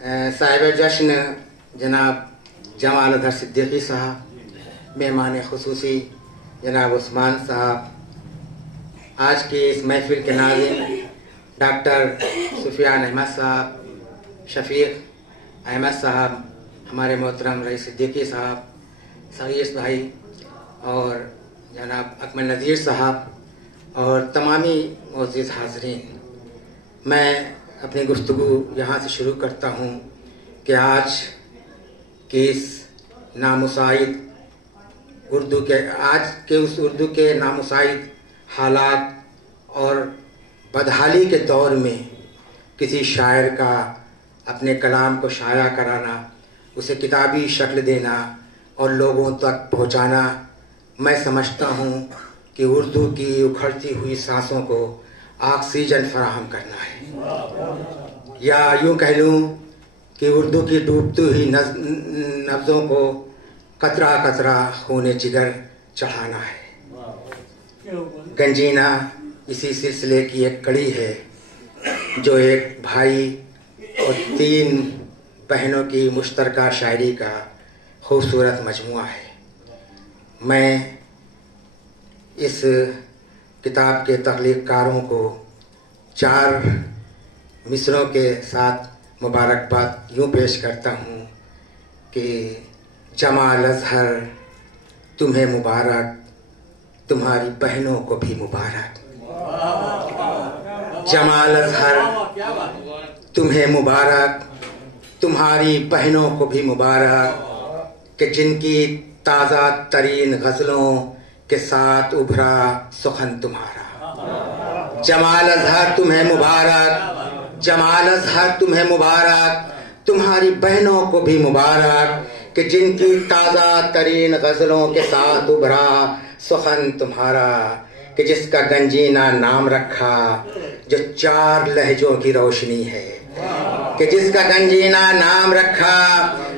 صاحب جشن جناب جمال اظہر صدیقی صاحب، مہمان خصوصی جناب عثمان صاحب، آج کی اس محفل کے ناظرین ڈاکٹر سفیان احمد صاحب، شفیق احمد صاحب، ہمارے محترم رئیس صدیقی صاحب، سعید بھائی اور جناب اکمل نذیر صاحب اور تمامی معزز حاضرین، میں اپنی گفتگو یہاں سے شروع کرتا ہوں کہ آج کے اس نامساعد اردو کے نامساعد حالات اور بدحالی کے دور میں کسی شاعر کا اپنے کلام کو شائع کرانا، اسے کتابی شکل دینا اور لوگوں تک پہنچانا، میں سمجھتا ہوں کہ اردو کی اکھڑتی ہوئی سانسوں کو آکسیجن فراہم کرنا ہے، یا یوں کہہ لوں کہ اردو کی ڈوبتی ہوئی نبضوں کو قطرہ قطرہ خون جگر چڑھانا ہے۔ گنجینا اسی سلسلے کی ایک کڑی ہے جو ایک بھائی اور 3 بہنوں کی مشترکہ شاعری کا خوبصورت مجموعہ ہے۔ میں اس کتاب کے تخلیق کاروں کو 4 مصروں کے ساتھ مبارکباد یوں پیش کرتا ہوں کہ جمال اظہر تمہیں مبارک، تمہاری بہنوں کو بھی مبارک۔ جمال اظہر تمہیں مبارک، تمہاری بہنوں کو بھی مبارک کہ جن کی تازہ ترین غزلوں کے ساتھ ابھرا سخن تمہارا۔ جمال اظہر تمہیں مبارک، جمال اظہر تمہیں مبارک، تمہاری بہنوں کو بھی مبارک کہ جن کی تازہ ترین غزلوں کے ساتھ ابھرا سخن تمہارا، کہ جس کا گنجینا نام رکھا جو 4 لہجوں کی روشنی ہے، کہ جس کا گنجینا نام رکھا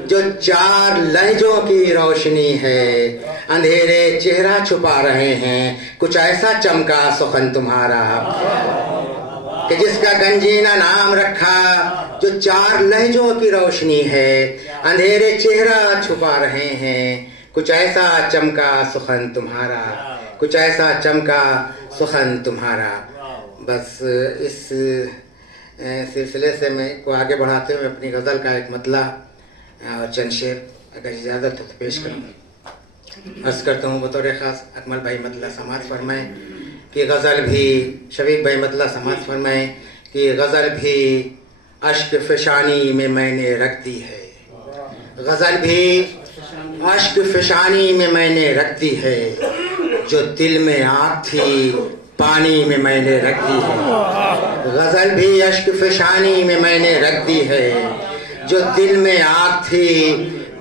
جو 4 لہجوں کی روشنی ہے، اندھیرے چہرہ چھپا رہے ہیں کچھ ایسا چمکا سخن تمہارا، کہ جس کا گنجینا نام رکھا جو 4 لہجوں کی روشنی ہے، اندھیرے چہرہ چھپا رہے ہیں کچھ ایسا چمکا سخن تمہارا، کچھ ایسا چمکا سخن تمہارا۔ بس اس سلسلے سے میں کو آگے بڑھاتے ہوئے اپنی غزل کا ایک مطلع اور چند شعر اگر اجازت ہو تو پیش کروں۔ عرض کرتا ہوں بطور خاص اکمل بھائی مطلع سماعت فرمائیں کہ غزل بھی، شفیق بھائی مطلع سماعت فرمائیں کہ غزل بھی اشک فشانی میں میں نے رکھ دی ہے، غزل بھی اشک فشانی میں میں نے رکھ دی ہے، جو دل میں آگ تھی پانی میں میں نے رکھ دی ہے، غزل بھی اشک فشانی میں میں نے رکھ دی ہے، جو دل میں آگ تھی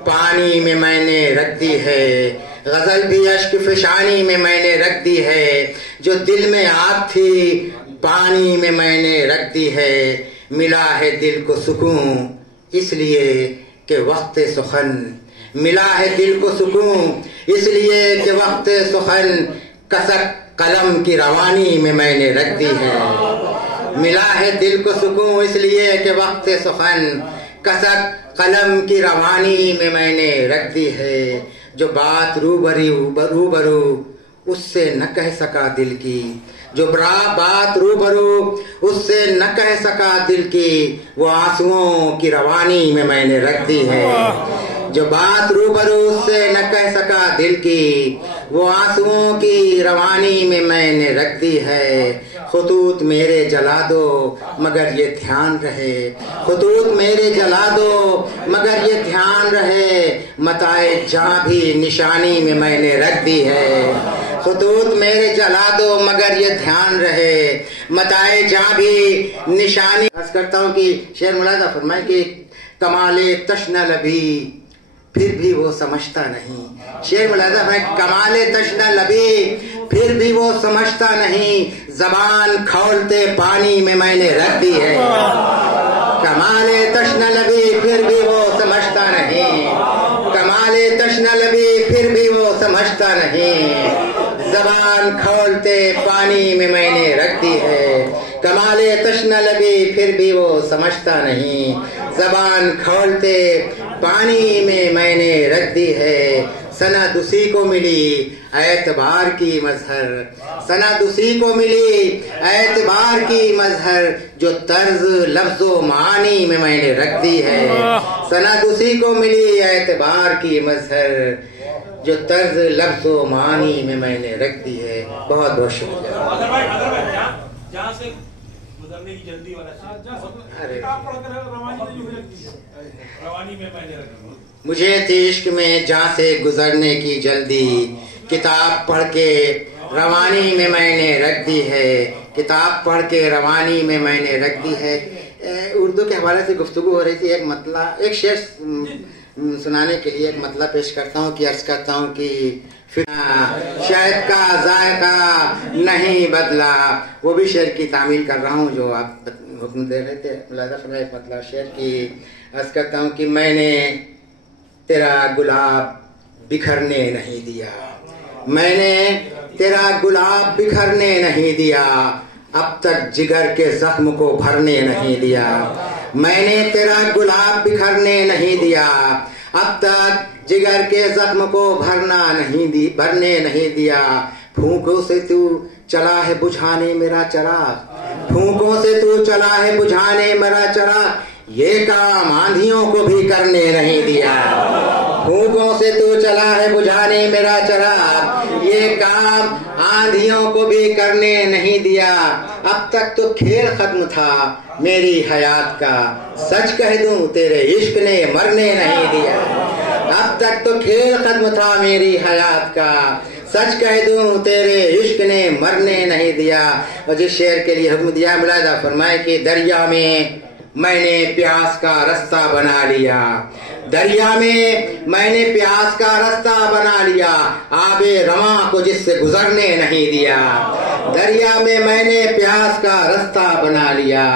پانی میں میں نے رکھ دی ہے، غزل بھی اشک فشانی میں میں نے رکھ دی ہے، جو دل میں آگ تھی پانی میں میں نے رکھ دی ہے، ملا ہے دل کو سکون اس لیے کہ وقت سخن، ملا ہے دل کو سکون اس لیے کہ وقت سخن، کسک قلم کی روانی میں میں نے رکھ دی ہے، ملا ہے دل کو سکون اس لیے کہ وقت سخن، کسک قلم کی روانی میں میں نے رکھ دی ہے، جو بات روبرو اس سے نہ کہہ سکا دل کی، جو بات روبرو اس سے نہ کہہ سکا دل کی، وہ آنسوؤں کی روانی میں میں نے رکھ دی ہے، جو بات روبرو اس سے نہ کہہ سکا دل کی، وہ آنسوؤں کی روانی میں میں نے رکھ دی ہے، خطوط میرے جلا دو مگر یہ دھیان رہے، خطوط میرے جلا دو مگر یہ دھیان رہے، متاع جاں بھی نشانی میں میں نے رکھ دی ہے، خطوط میرے جلا دو مگر یہ دھیان رہے، متاع جاں بھی نشانی۔ عرض کرتا ہوں کہ شعر ملاحظہ فرمائیں کہ کمال تشنہ لبی پھر بھی وہ سمجھتا نہیں، شعر ملاحظہ فرمائیں کمال تشنہ لبی پھر بھی وہ سمجھتا نہیں، زبان کھولتے پانی میں میں نے رکھ دی ہے، کمال تشنہ لبی پھر بھی وہ سمجھتا نہیں، کمال تشنہ لبی پھر بھی وہ سمجھتا نہیں، زبان کھولتے پانی میں میں نے رکھ دی ہے، کمالے تشنہ لگی پھر بھی وہ سمجھتا نہیں، زبان کھولتے پانی میں نے رکھ دی ہے، سند اسی کو ملی اعتبار کی مظہر، سند اسی کو ملی اعتبار کی مظہر، جو طرز لفظ و معانی میں نے رکھ دی ہے، سند اسی کو ملی اعتبار کی مظہر، جو طرز لفظ و معانی میں نے رکھ دی ہے۔ بہت بہت شکریہ۔ جہاں سے گزرنے کی جلدی والا روانی میں میں نے رکھی، مجھے تھی عشق میں جہاں سے گزرنے کی جلدی، کتاب پڑھ کے روانی میں نے رکھ دی ہے، کتاب پڑھ کے روانی میں نے رکھ دی ہے۔ اردو کے حوالے سے گفتگو ہو رہی تھی، ایک شعر سنانے کے لیے ایک مطلب پیش کرتا ہوں کہ عرض کرتا ہوں کہ شہد کا ذائقہ نہیں بدلا، وہ بھی شعر کی تعمیل کر رہا ہوں جو آپ حکم دے رہے تھے ملاحظہ فرمائے۔ مطلب شعر کی عرض کرتا ہوں کہ میں نے تیرا گلاب بکھرنے نہیں دیا، میں نے تیرا گلاب بکھرنے نہیں دیا، اب تک جگر کے زخم کو بھرنے نہیں دیا، میں نے تیرا گلاب بکھرنے نہیں دیا، اب تک جگر کے زخم کو بھرنے نہیں دیا، پھونکوں سے تو چلا ہے بجھانے میرا چراغ، پھونکوں سے تو چلا ہے بجھانے میرا چراغ، یہ کام آندھیوں کو بھی کرنے نہیں دیا، پھونکوں سے تو چلا ہے بجھانے میرا چراغ، یہ کام آندھیوں کو بھی کرنے نہیں دیا، اب تک تو کھیل ختم تھا میری حیات کا، سچ کہہ دوں تیرے عشق نے مرنے نہیں دیا، اب تک تو کھیل ختم تھا میری حیات کا، سچ کہہ دوں تیرے عشق نے مرنے نہیں دیا۔ اور جس شعر کے لیے حکم دیا ملاحظہ فرمائے کہ دریا میں نے پیاس کا رستہ بنا لیا، دریا میں نے پیاس کا رستہ بنا لیا، آب رواں کو جس سے گزرنے نہیں دیا، دریا میں نے پیاس کا رستہ بنا لیا،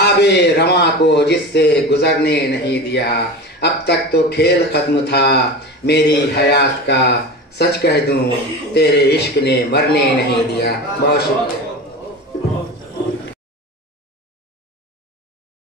آب رواں کو جس سے گزرنے نہیں دیا، اب تک تو کھیل ختم تھا میری حیات کا، سچ کہہ دوں تیرے عشق نے مرنے نہیں دیا۔ بہت شکریہ۔